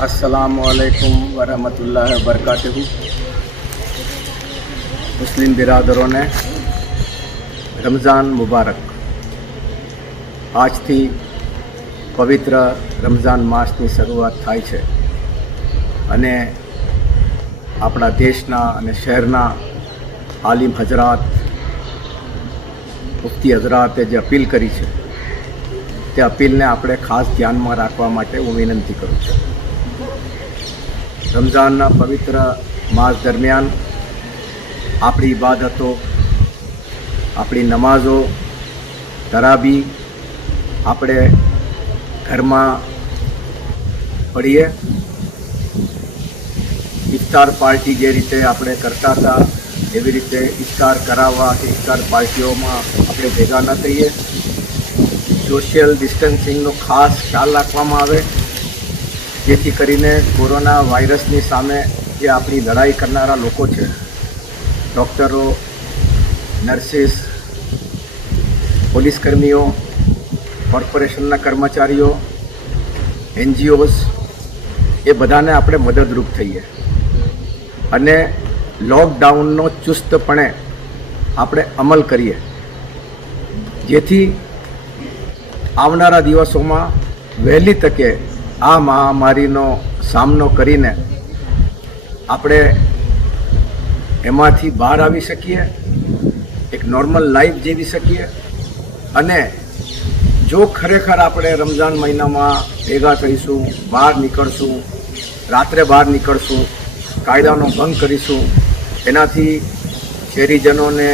અસલામકુમ વરહમતુલ્લાહ વરકાતહુ મુસ્લિમ બિરાદરોને રમઝાન મુબારક. આજથી પવિત્ર રમઝાન માસની શરૂઆત થાય છે અને આપણા દેશના અને શહેરના આલિમ હજરાત મુફ્તી હજરાતે જે અપીલ કરી છે, તે અપીલને આપણે ખાસ ધ્યાનમાં રાખવા માટે હું વિનંતી કરું છું. રમઝાનના પવિત્ર માસ દરમિયાન આપણી ઇબાદતો, આપણી નમાઝો, તરાબી આપણે ઘરમાં પડીએ. ઇફતાર પાર્ટી જે રીતે આપણે કરતા હતા, એવી રીતે ઇફતાર કરાવવા કે ઇફતાર પાર્ટીઓમાં આપણે ભેગા ન થઈએ. સોશિયલ ડિસ્ટન્સિંગનો ખાસ ખ્યાલ રાખવામાં આવે. જેથી કરીને કોરોના વાયરસની સામે જે આપણી લડાઈ કરનારા લોકો છે, ડૉક્ટરો, નર્સિસ પોલીસ કર્મીઓ કોર્પોરેશનના કર્મચારીઓ એનજીઓઝ એ બધાને આપણે મદદરૂપ થઈએ. અને લોકડાઉનનો ચુસ્તપણે આપણે અમલ કરીએ. જેથી આવનારા દિવસોમાં વહેલી તકે આ મહામારીનો સામનો કરીને આપણે એમાંથી બહાર આવી શકીએ, એક નોર્મલ લાઈફ જીવી શકીએ અને જો ખરેખર આપણે રમઝાન મહિનામાં ભેગા થઈશું, બહાર નીકળશું, રાત્રે બહાર નીકળશું, કાયદાનો ભંગ કરીશું, એનાથી શહેરીજનોને,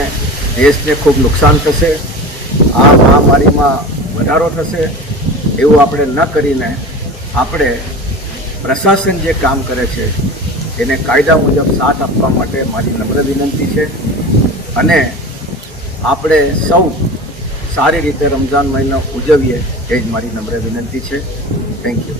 દેશને ખૂબ નુકસાન થશે, આ મહામારીમાં વધારો થશે, એવું આપણે ન કરીને આપણે પ્રશાસન જે કામ કરે છે, એને કાયદા મુજબ સાથ આપવા માટે મારી નમ્ર વિનંતી છે. અને આપણે સૌ સારી રીતે રમઝાન મહિનો ઉજવીએ, એ જ મારી નમ્ર વિનંતી છે. Thank you